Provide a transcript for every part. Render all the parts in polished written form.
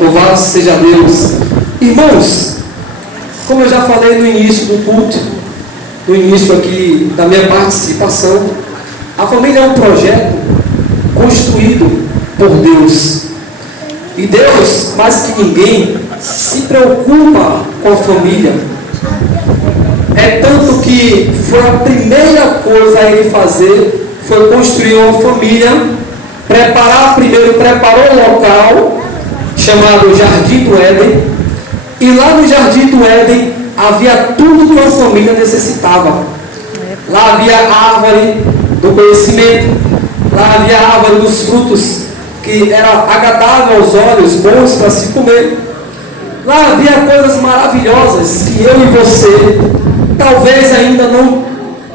Louvado seja Deus. Irmãos, como eu já falei no início do culto, no início aqui da minha participação, a família é um projeto construído por Deus. E Deus, mais que ninguém, se preocupa com a família. É tanto que foi a primeira coisa a ele fazer, foi construir uma família, preparou um local chamado Jardim do Éden, e lá no Jardim do Éden havia tudo que uma família necessitava. Lá havia a árvore do conhecimento, lá havia a árvore dos frutos, que era agradável aos olhos, bons para se comer. Lá havia coisas maravilhosas que eu e você talvez ainda não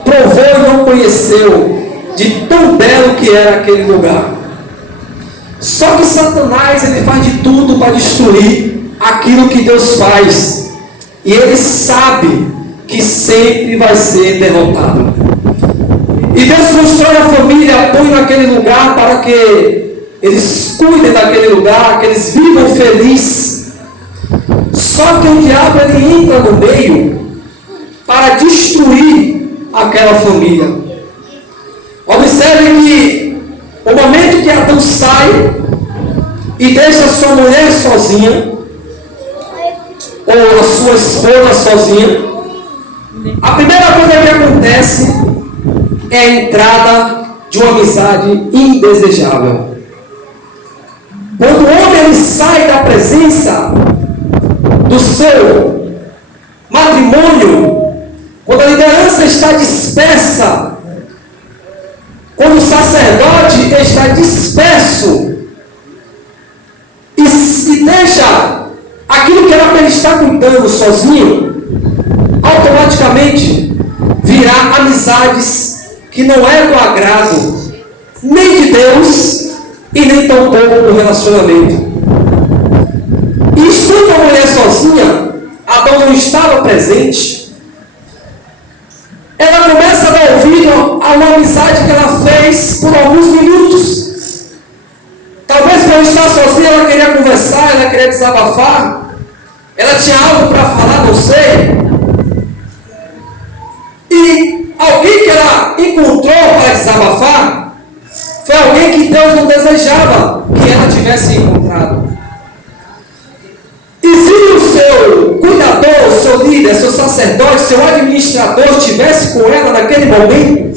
provou e não conheceu, de tão belo que era aquele lugar. Só que Satanás, ele faz de tudo para destruir aquilo que Deus faz. E ele sabe que sempre vai ser derrotado. E Deus constrói a família, põe naquele lugar para que eles cuidem daquele lugar, que eles vivam felizes. Só que o diabo, ele entra no meio para destruir aquela família. Observe que o momento que Adão sai e deixa sua mulher sozinha, ou a sua esposa sozinha, a primeira coisa que acontece é a entrada de uma amizade indesejável. Quando o homem ele sai da presença do seu matrimônio, quando a liderança está dispersa, quando o sacerdote está disperso e deixa aquilo que era para ele estar cuidando sozinho, automaticamente virá amizades que não é do agrado nem de Deus e nem tampouco do relacionamento. E estando a mulher sozinha, Adão não estava presente, ela começa a dar ouvido a uma amizade que ela fez por alguns minutos. Talvez por estar sozinha, ela queria conversar, ela queria desabafar, ela tinha algo para falar, não sei. E alguém que ela encontrou para desabafar foi alguém que Deus não desejava que ela tivesse encontrado. E se o seu cuidador, o seu líder, seu sacerdote, seu administrador estivesse com ela naquele momento,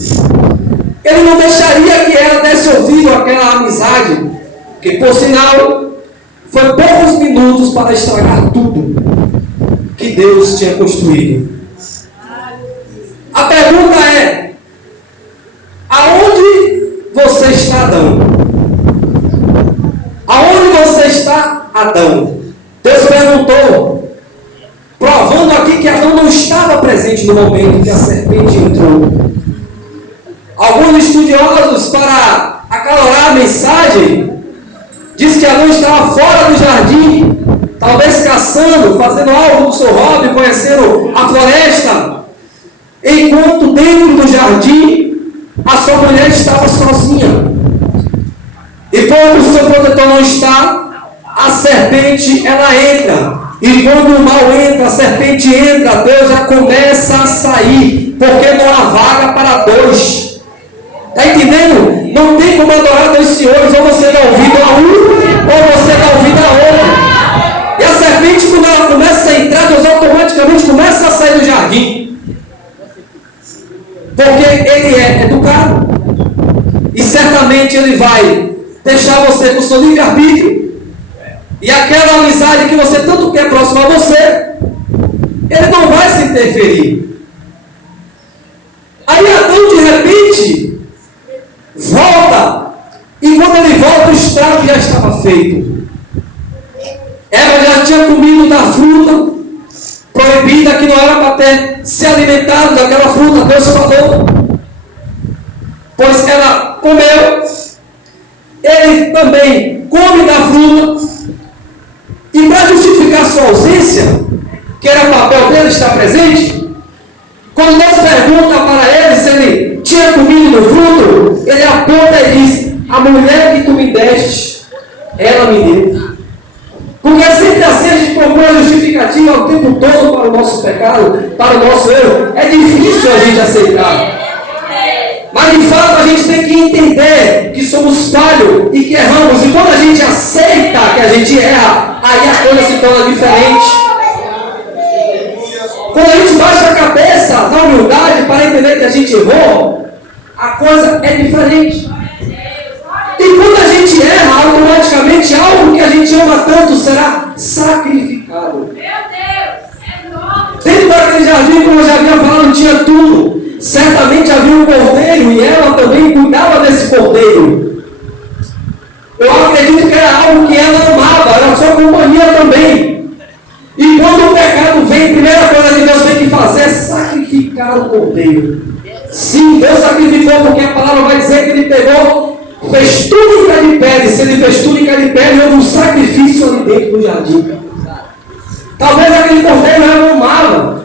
ele não deixaria que ela desse ouvido àquela amizade, que por sinal foi poucos minutos para estragar tudo que Deus tinha construído. A pergunta é: aonde você está, Adão? Aonde você está, Adão? Deus perguntou, provando aqui que Adão não estava presente no momento que a serpente entrou. Alguns estudiosos, para acalorar a mensagem, diz que Adão estava fora do jardim, talvez caçando, fazendo algo do seu hobby, conhecendo a floresta, enquanto dentro do jardim a sua mulher estava sozinha. E quando o seu protetor não está, a serpente ela entra. E quando o mal entra, a serpente entra, Deus já começa a sair, porque não há vaga para dois. Está entendendo? Não tem como adorar dois senhores, ou você dá ouvido a um, ou você dá ouvido a outro. E a serpente, quando ela começa a entrar, Deus automaticamente começa a sair do jardim. Porque ele é educado. E certamente ele vai deixar você com o seu livre-arbítrio. E aquela amizade que você tanto quer próximo a você, ele não vai se interferir. Aí Adão, de repente, volta. E quando ele volta, o estrago já estava feito. Ela já tinha comido da fruta proibida, que não era para ter se alimentado daquela fruta. Deus falou. Pois ela comeu. Ele também come da fruta. E para justificar sua ausência, que era o papel dele estar presente, quando Deus pergunta para ele se ele tinha comido do fruto, ele aponta e diz: a mulher que tu me deste, ela me deu. Porque negativa o tempo todo para o nosso pecado, para o nosso erro, é difícil a gente aceitar. Mas de fato a gente tem que entender que somos falhos e que erramos. E quando a gente aceita que a gente erra, aí a coisa se torna diferente. Quando a gente baixa a cabeça na humildade para entender que a gente errou, a coisa é diferente. E quando a gente erra, automaticamente algo que a gente ama tanto será sacrificado. Dentro daquele jardim, como eu já havia falado, tinha tudo. Certamente havia um cordeiro e ela também cuidava desse cordeiro. Eu acredito que era algo que ela amava, era sua companhia também. E quando o pecado vem, a primeira coisa que Deus tem que fazer é sacrificar o cordeiro. Sim, Deus sacrificou, porque a palavra vai dizer que ele pegou, fez túnica de pele. Se ele fez túnica de pele, houve um sacrifício ali dentro do jardim. Talvez aquele cordeiro ela amava.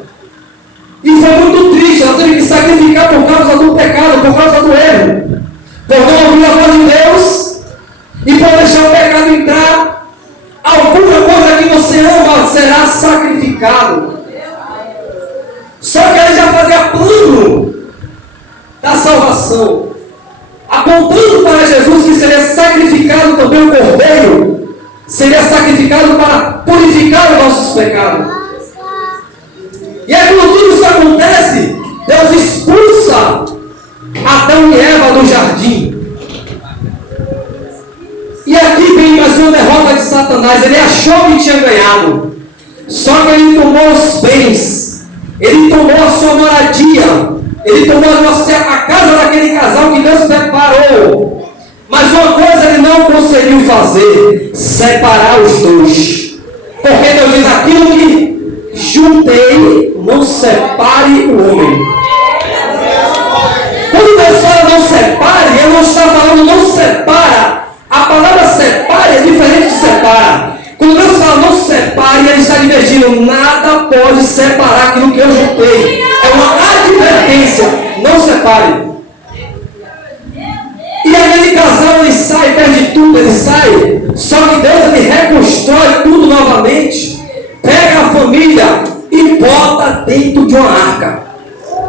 E foi muito triste, ela teve que sacrificar por causa do pecado, por causa do erro. Por não ouvir a voz de Deus e por deixar o pecado entrar. Alguma coisa que você ama será sacrificado. Só que ela já fazia plano da salvação, apontando para Jesus que seria sacrificado também o cordeiro, seria sacrificado para purificar os nossos pecados. E aí quando tudo isso acontece, Deus expulsa Adão e Eva do jardim. E aqui vem mais uma derrota de Satanás. Ele achou que tinha ganhado, só que ele tomou os bens, ele tomou a sua moradia, ele tomou a casa daquele casal que Deus preparou. Mas uma coisa ele não conseguiu fazer: separar os dois. Porque Deus diz: aquilo que juntei, não separe o homem. Quando Deus fala não separe, ele não está falando não separa. A palavra separe é diferente de separa. Quando Deus fala não separe, ele está divertindo. Nada pode separar aquilo que eu juntei. É uma advertência. Não separe. E aquele casal, eles